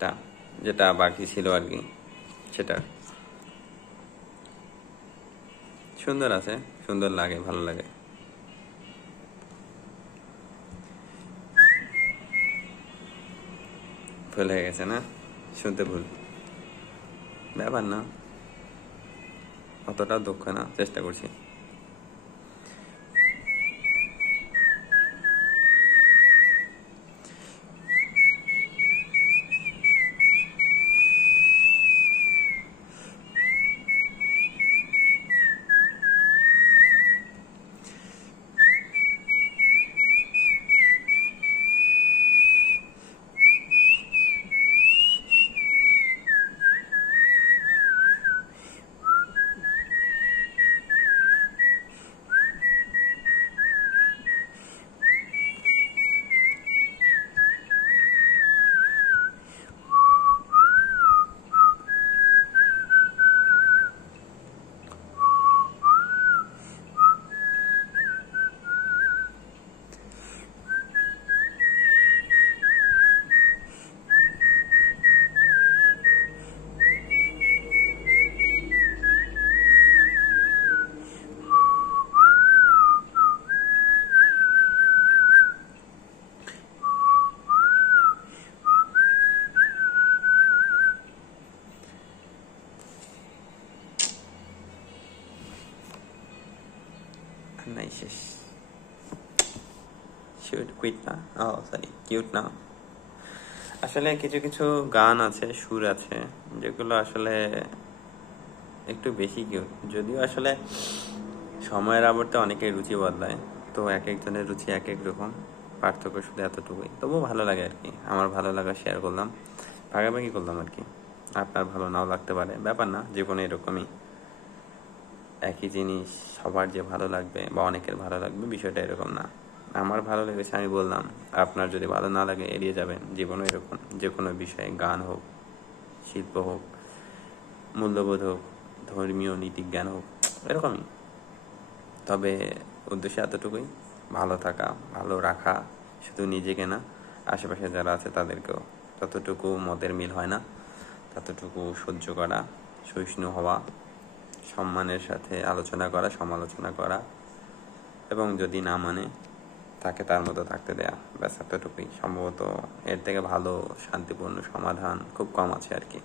কাজটা যেটা বাকি ছিল আর কি, সেটা সুন্দর আছে, সুন্দর লাগে, ভালো লাগে। ভুল হয়ে গেছে না, শুনতে ভুল, ব্যাপার না, অতটাও দুঃখ না, চেষ্টা করছি। নাই, শেষ। শুড কুইট না, ও সরি, কিউট না। আসলে কিছু কিছু গান আছে, সুর আছে, যেগুলো আসলে একটু বেশি কিউট। যদিও আসলে সময়ের আবর্তে অনেকের রুচি বদলায়, তো এক একজনের রুচি এক এক রকম, পার্থক্য শুধু এতটুকুই। তবুও ভালো লাগে আর কি, আমার ভালো লাগা শেয়ার করলাম, ভাগাভাগি করলাম আর কি। আপনার ভালো নাও লাগতে পারে, ব্যাপার না, জীবনে এরকমই। একই জিনিস সবার যে ভালো লাগবে বা অনেকের ভালো লাগবে, বিষয়টা এরকম না। আমার ভালো লেগেছে, আমি বললাম। আপনার যদি ভালো না লাগে, এড়িয়ে যাবেন। জীবনও এরকম, যে কোনো বিষয়ে, গান হোক, শিল্প হোক, মূল্যবোধ হোক, ধর্মীয় নীতিজ্ঞান হোক, এরকমই। তবে উদ্দেশ্য এতটুকুই, ভালো থাকা, ভালো রাখা, শুধু নিজেকে না, আশেপাশে যারা আছে তাদেরকেও। ততটুকু মতের মিল হয় না, ততটুকু সহ্য করা, সহিষ্ণু হওয়া, সম্মানের সাথে আলোচনা করা, সমালোচনা করা, এবং যদি না মানে তাকে তার মতো থাকতে দেয়া, ব্যাস এতটুকুই। সম্ভবত এর থেকে ভালো শান্তিপূর্ণ সমাধান খুব কম আছে আর কি।